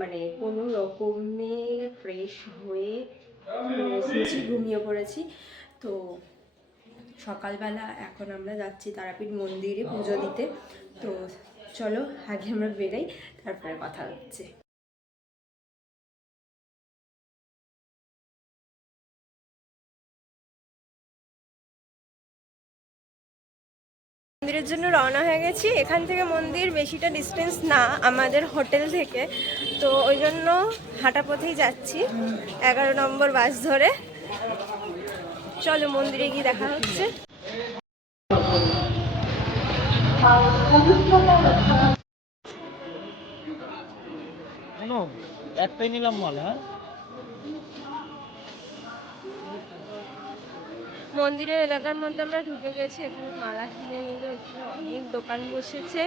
মানে কোনো রকমে ফ্রেশ হয়ে ঘুমিয়ে পড়েছি। তো সকালবেলা এখন আমরা যাচ্ছি তারাপীঠ মন্দিরে পুজো দিতে। তো চলো আগে আমরা বেরাই, তারপরে কথা হচ্ছে। মন্দিরের জন্য রওনা হয়ে গেছি। এখান থেকে মন্দির বেশিটা ডিস্টেন্স না আমাদের হোটেল থেকে, তো ওই জন্য হাঁটা পথেই যাচ্ছি 11 নম্বর বাস ধরে। চলো মন্দিরে গিয়ে দেখা হচ্ছে। একটাই নিলাম মাল। হ্যাঁ, মন্দিরের এলাকার মধ্যে আমরা ঢুকে গেছি। এখানে মালা কিনে নিলে এখানে অনেক দোকান বসেছে।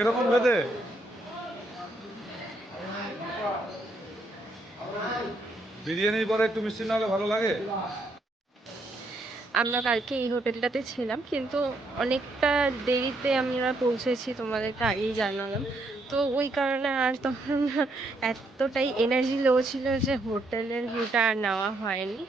এরকম বেঁধে বিরিয়ানির পরে একটু মিষ্টি না হলে ভালো লাগে। আমরা কালকে এই হোটেলটাতে ছিলাম, কিন্তু অনেকটা দেরিতে আমরা পৌঁছেছি, তোমাদেরকে আগেই জানালাম। তো ওই কারণে আর তখন এতটাই এনার্জি লো ছিল যে হোটেলের ভিউটা আর নেওয়া হয়নি।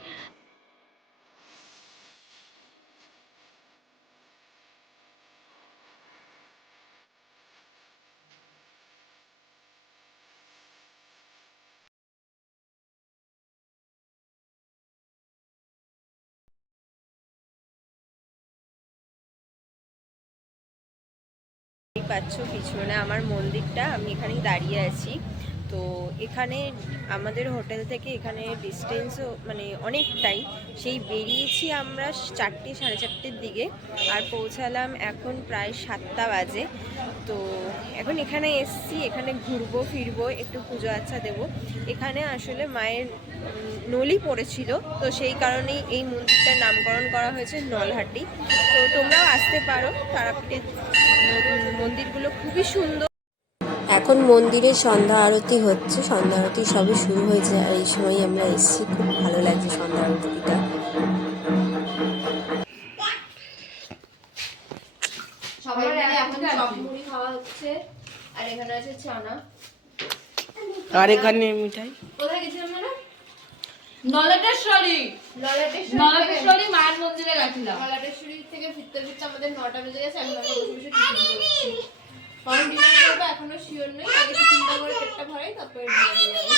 পাচ্ছ পিছনে আমার মন্দিরটা, আমি এখানেই দাঁড়িয়ে আছি। তো এখানে আমাদের হোটেল থেকে এখানে ডিস্টেন্সও মানে অনেকটাই। সেই বেরিয়েছি আমরা 4টে সাড়ে 4টের দিকে, আর পৌঁছালাম এখন প্রায় 7টা বাজে। তো এখন এখানে এসছি, এখানে ঘুরবো ফিরবো, একটু পুজো আচ্ছা দেবো। এখানে আসলে মায়ের নলি পড়েছিল, তো সেই কারণেই এই মন্দিরটার নামকরণ করা হয়েছে নলহাটি। তো তোমরাও আসতে পারো, তারাপীঠের মন্দিরগুলো খুবই সুন্দর। এখন মন্দিরে সন্ধ্যা আরতি হচ্ছে, সন্ধ্যা আরতি সবে শুরু হয়েছে, আর এই সময় আমরা এসেছি। খুব ভালো লাগছে সন্ধ্যা আরতিটা। সবাই এখন চপ মুড়ি খাওয়া হচ্ছে, আর এখানে আছে চানা, আর এখানে মিঠাই। কোথায় গেছিলাম মানে নলেটেশ্বরী মায়ের মন্দিরে গেছিলাম। নলেটেশ্বরী থেকে ফিরতে ফিরতে আমাদের 9টা বেজে গেছে। এখন আমরা বসে বসে টিফিন করছি। কারণ ডিনার করবো এখনো শিওর নেই, আগে টিফিনটা করে পেটটা ভরাই, তারপরে ডিনারে যাবো।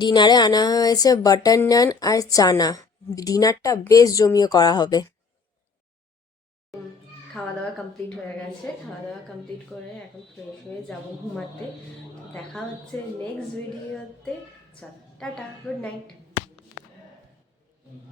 ডিনারে আনা হয়েছে বাটার নান আর চানা। ডিনারটা বেশ জমিয়ে করা হবে। খাওয়া দাওয়া কমপ্লিট হয়ে গেছে, খাওয়া দাওয়া কমপ্লিট করে এখন ফ্রেশ হয়ে যাব ঘুমাতে। দেখা হচ্ছে নেক্সট ভিডিওতে। চল টাটা, গুড নাইট।